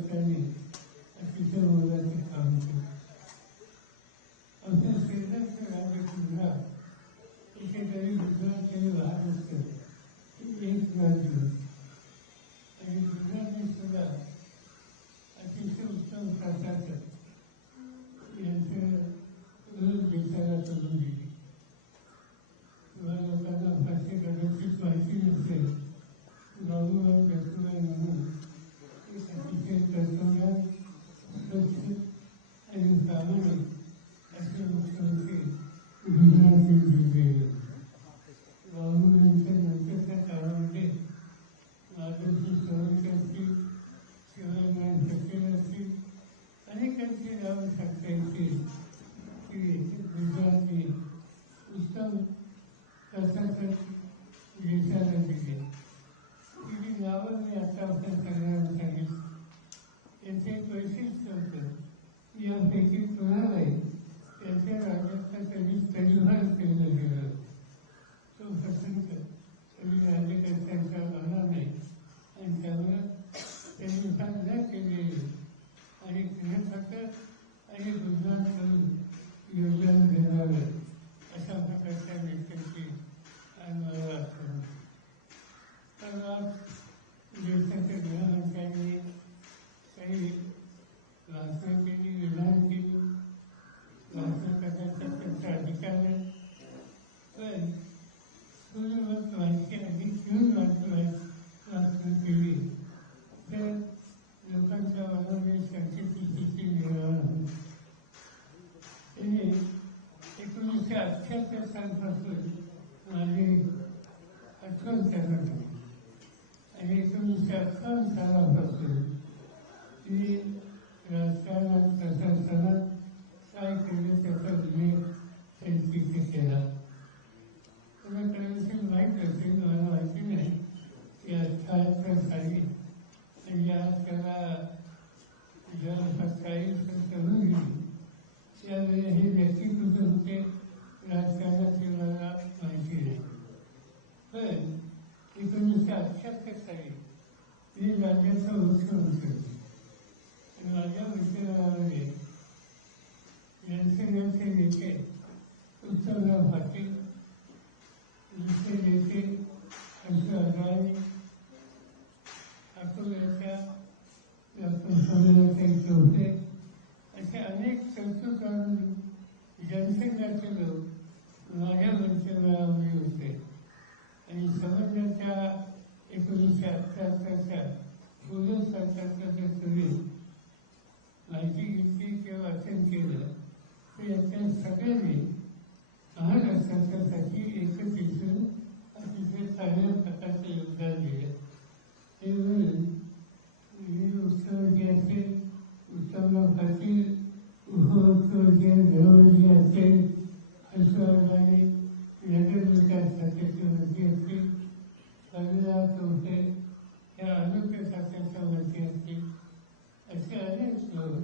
पक्षाने अतिशय मोलाचे काम केले. आमच्या शेजारचं राज्य गुजरात एकेकाळी गुजरातचे वाहन असतं एक राज्य होतं आणि गुजरातने सुद्धा अतिशय उत्तम प्रकारचं यांचं देशाला करून दिली. किंवा लोकांना फारशी कदाचित माहिती नसते. बाबूराव दत्तूबाई म्हणून एक अतिशय कर्तव्यात स्वच्छ आणि प्रामाणिक असे मुख्यमंत्री गुजरातचे दिले. बाबूरावांच्या नंतरच्या काळामध्ये माधवजी सोळंके असतील, शिवराम पटेल असतील, अनेकांची नावं सांगता येतील की गुजरातने उत्तम प्रशासन देशाला दिले. ही नावं मी आता आपल्या सगळ्यांना सांगितलं. यांचे एक वैशिष्ट्य होतं की यापैकी कुणालाही त्यांच्या राज्याचा कधी तडीभार केला गेला. तो प्रसंग कधी राज्यकर्त्यांचा आला नाही आणि त्यामुळं त्यांनी फार न केलेले आणि फक्त आणि गुजरातकडून योगदान देणारं अशा प्रकारच्या व्यक्तींची मला वाटतं. तर देशाच्या गृहमंत्र्यांनी काही भाषणं केली, विधान केली, भाषण करण्याचा त्यांचा अधिकार आहे. पण सूर्यवत माहिती अधिक घेऊन वाचन केली तर लोकांच्या मनामध्ये शंकेची स्थिती निर्माण होती. त्यांनी 1978 सालपासून माझी आठवण करण्यात आली आणि 1958 सालापासून मी राजकारणात प्रशासनात काय केलं त्याचा उल्लेख त्यांनी केला. तुम्हाला कदाचित माहीत असेल, मला माहिती नाही की 78 साली म्हणजे आज त्याला जवळपास 40 वर्ष होऊन गेली. त्यावेळी हे व्यक्तित्व होते राजकारणाची मला माहिती नाही. पण 1978 साली मी राज्याचा मुख्यमंत्री होतो आणि माझ्या मंत्रिमंडळामध्ये यांचे नेते उत्तमराव पाटील, दुसरे नेते अशोक अडवाणी, अकोल्याच्या डॉक्टर सोमेनाथाई चौधरी असे अनेक कर्तृत्ववान जनसंघाचे लोक माझ्या मंत्रिमंडळामध्ये होते आणि समन्वयाच्या 1978च्या पूर्व सरकारच्या सुरू माहिती घेतली किंवा वाचन केलं तर याच्या सगळ्यांनी महाराष्ट्राच्यासाठी एकत्र येऊन अतिशय चांगल्या प्रकारचं योगदान दिलं. हे म्हणून मुख्यमंत्री असेल, उत्तमराव पाटील, उपमुख्यमंत्री गृहमंत्री असेल, अशोक अडवाणी, नगर विकास खात्याचे मंत्री असतील, सोमेनाथ चौधरी या आरोग्य खात्याच्या मंत्री असतील, असे अनेक लोक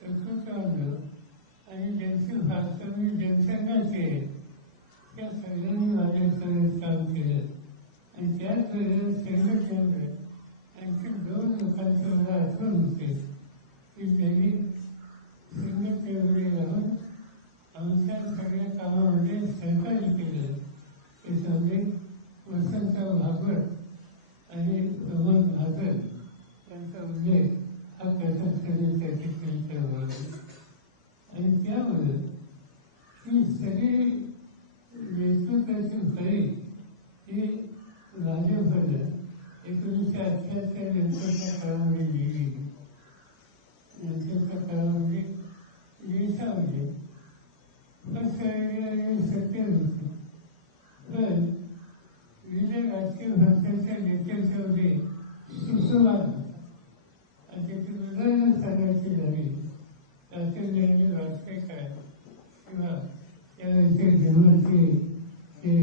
कर्तृत्ववान लोक आणि ज्यांची वास्तविक जनसंघाचे त्या सगळ्यांनी माझ्यासोबत काम केलं आणि त्याच वेळेला संघटनेवर आणखी 2 लोकांची मला आठवण होते की त्यांनी संघटनेमध्ये राहून आमच्या सगळ्या कामामध्ये सहकार्य केलं. ते म्हणजे वसंतराव भागवत आणि प्रमोद भागवत यांचा उल्लेख हा प्रशासनाने त्या ठिकाणी केला आणि त्यामुळे ही सगळी नेतृत्वाची फळी ही भाजपनं 1978 नंतरच्या काळामध्ये लिहिली. नंतरच्या काळामध्ये देशामध्ये पक्षाने सत्य होते पण विविध राजकीय पक्षांच्या नेत्यांच्यामध्ये सुसंवाद होता आणि त्याची उदाहरणं सांगायची झाली अटल वाजपेयी काय किंवा त्यावेळेचे गृहमंत्री हे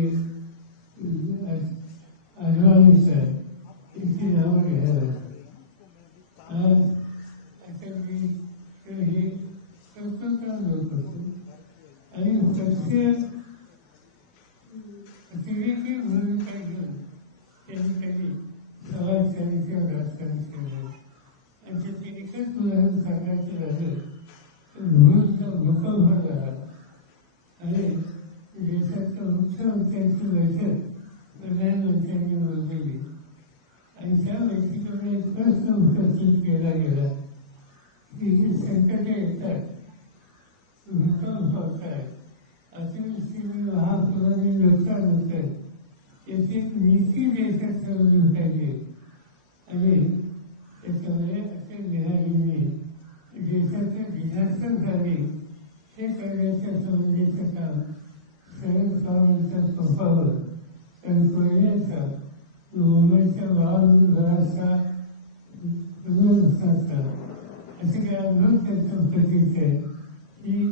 अडवाणी सर यांची नावं घ्यायला आज अटलजी हे कर्तृत्ववान लोक होते आणि पक्षीय अतिरेकी भूमिका घेऊन त्यांनी काही समाजकार्य किंवा राजकारण केलं आणि त्याची सांगायचं झालं तर भूमीचा भूकंप झाला आणि देशाच्या मुख्यमंत्र्यांची बैठक प्रधानमंत्र्यांनी बोलवली आणि त्या बैठकीमध्ये एक प्रश्न उपस्थित केला गेला की जी संकटे येतात, भूकंप होतात, अतिवृष्टीने महापुराने नुकसान होतं, याची एक नीती देशात ठरवली पाहिजे आणि त्याच्यामध्ये असे लिहायला देशाचं डिझास्टर झाले हे करण्याच्या संबंधीचं काम शरद पवारांच्या सोपावर आणि कोयन्याचा मुंबईच्या वाहनघराचा पुनर्वसनाचा असे काय अनुभव त्यांच्या प्रतीचे आहे की